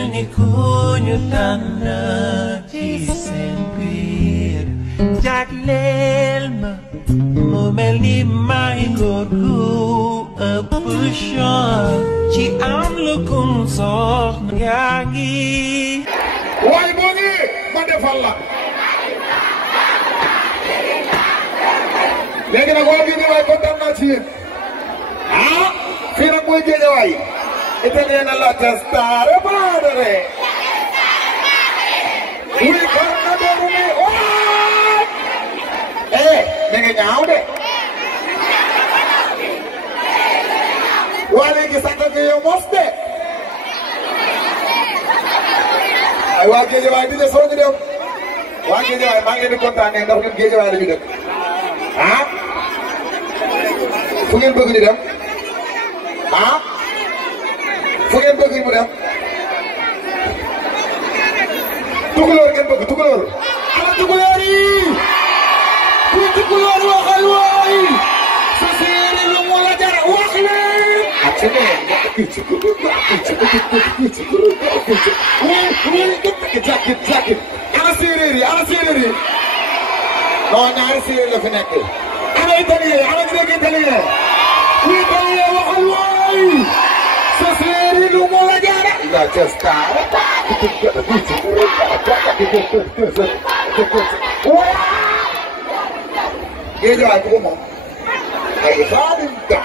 melni kuñu tànn ci seen biir jagleel ma mu melni may góor gu ëpp chance ci am lu kum soxna yaa ngi waaye boo ngi ma defal la léegi nag waa Guédiawaye kontaan naa ci yéen ah fii nag mooy Guédiawaye italien la testare padre wi karna doru ne da nga ñaaw de waa léegi sant nga yow mos de ay waa Guédiawaye di de soo ñu dem waa Guédiawaye maa ngi leen di kontaanee ndax ñun Guédiawaye la ñu dëkk ah fu ngeen bëgg di dem ah fu ngeen bëgg mu dem tukulóor ngeen bëgg tukulóor ana tukulóor yi kuy tukulóor waxal waay sa séeri lu mu la jar wax leen acene jakit ana séeréer yi non ñaari séeréer la fi nekk ana italien ana ñu nekk italien kuy italien waxal waay sa séeri lu mu la jar la testa Guédiawaye ko moom ay xaadim da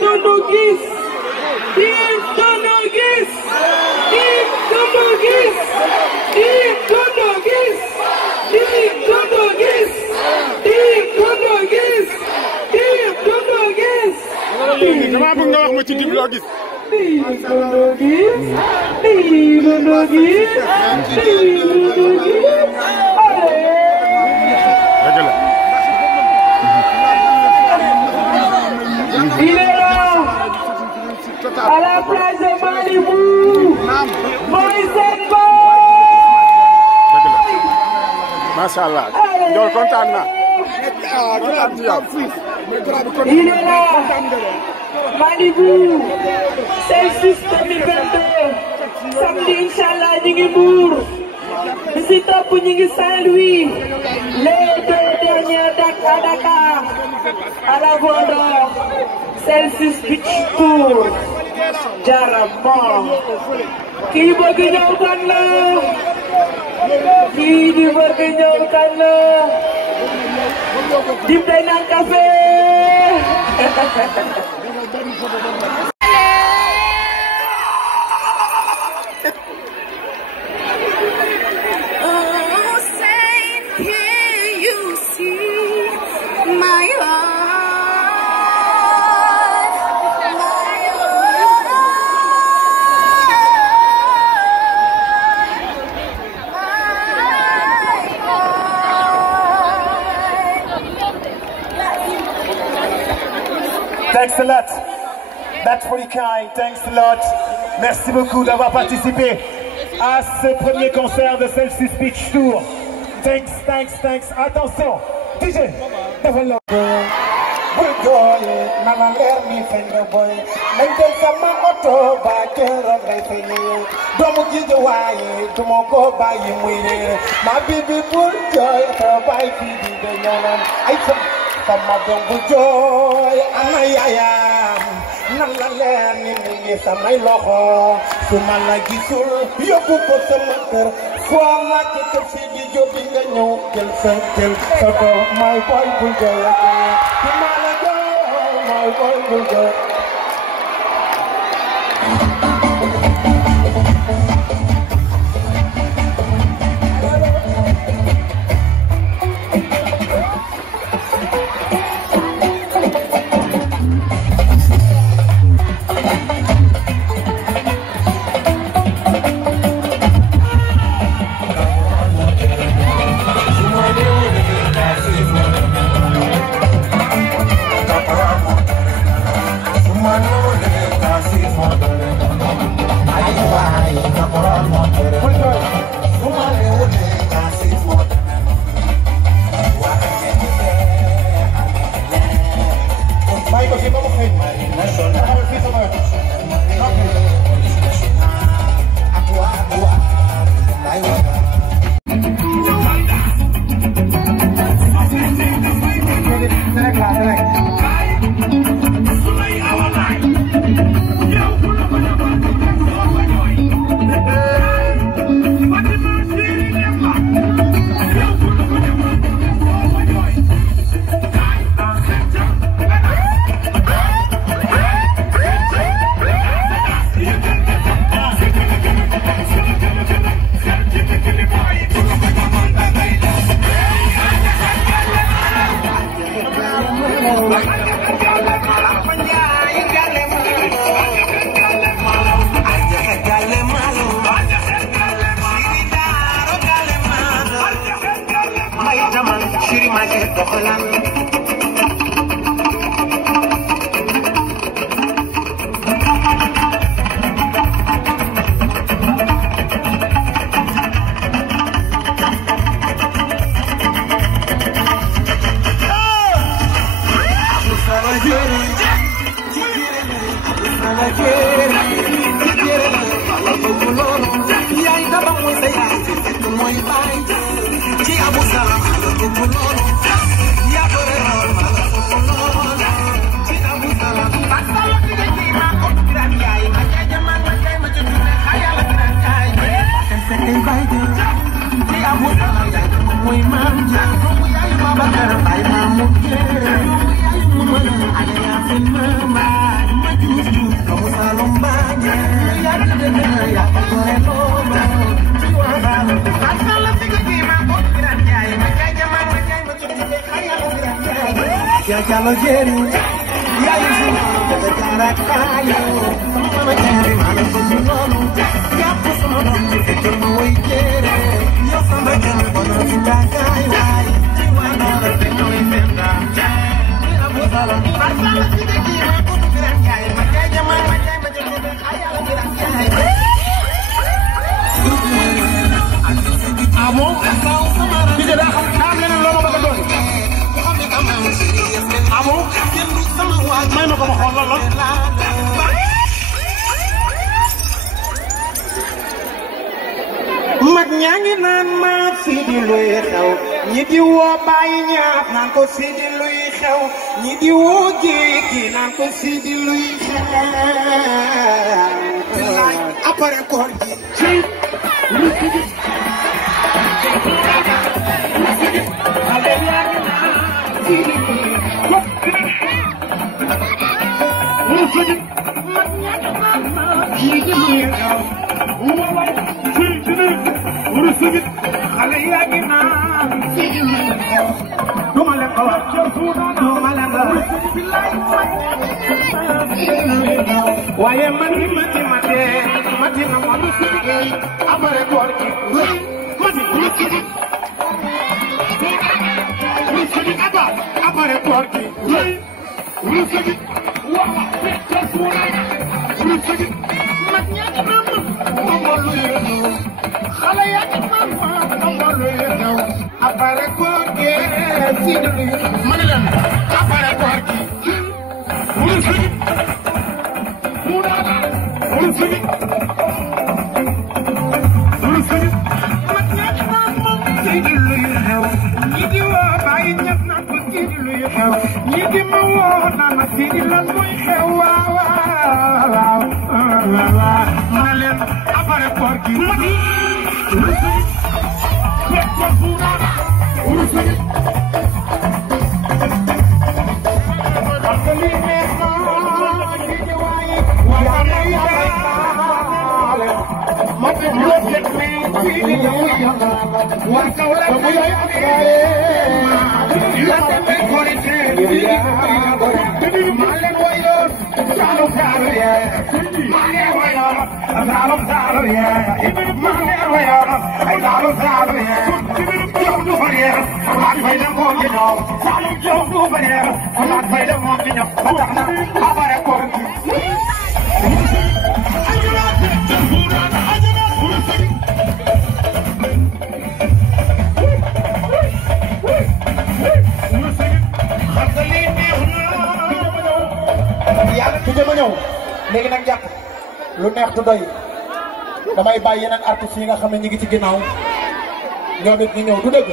Doundou Guiss, Doundou Guiss, Doundou Guiss, Doundou Guiss, Doundou Guiss, Doundou Guiss, Doundou Guiss. Dama bëgg nga wax ma ci Doundou Guiss. Doundou Guiss, Doundou Guiss, Doundou Guiss. Il est là, à la plage de Malibou. Machallah. Ndiol kontaan na. Il est là, Malibou. C'est le 6 2022. Samedi, Inch'Allah, ñu ngi Mbour. Bi si topp ñu ngi Saint-Louis. Les 2 dernières dates à Dakar. À la Voie d'Or. Celsius Beach Tour. Jarabon. Kii bëgg ñëw kan la. Kii di bëgg ñëw kan la. Dim day naan café. Thanks a lot. That's pretty kind. Thanks a lot. Merci beaucoup d'avoir participé à ce premier concert de Celsius Beach Tour. Thanks, thanks, thanks. Attention, DJ, devant bul jooy na la leer mi feeñ nga boy nañ jël sama oto ba keroog ngay feeñee doomu Guiss waaye duma ko bàyyi muy réer ma bibi bul jooy te bàyyi fii di de ñoonam ay sama doom bul jooy ana yaayam nan la leer ni mu ngi samay loxo su ma la gisul yóbbu ko sama kër foo laaj kër si di jóbi nga ñëw jël sa doom may boy bul jooy my boy will go. Ya kalau jadi ya itu cara kaya mana cari mana pemulung ya semua orang itu mau ikere ya sama jangan pernah kita kaya jiwa nolak dengan benda ya bukan masalah tidak kira aku tuh kira kaya makanya macam kaya lagi kaya amo tidak ada kalian yang lama betul amo may ma ko ma xool lool mag ñaa ngi naan ma Sidi luy xew ñi di woo bàyyi ñaap naan ko Sidi luy xew ñi di woo géegi naan ko Sidi luy xew après koor gi waaye mati na mo abare koor gi mati aba abare koor gi apare koorgi sidlu manilan apare koorgi mursigi mudala mursigi matnya mom sidlu xew yidi wa bay ñep na ko sidlu xew yidi ma wo na ma sidlan moy xew waaw manilan apare koorgi mati léegi nag jàpp lu neex du doy damay bàyyi yeneen artistes yi nga xam ne ñu ngi ci ginnaaw ñoom it ñu ñëw du dëgg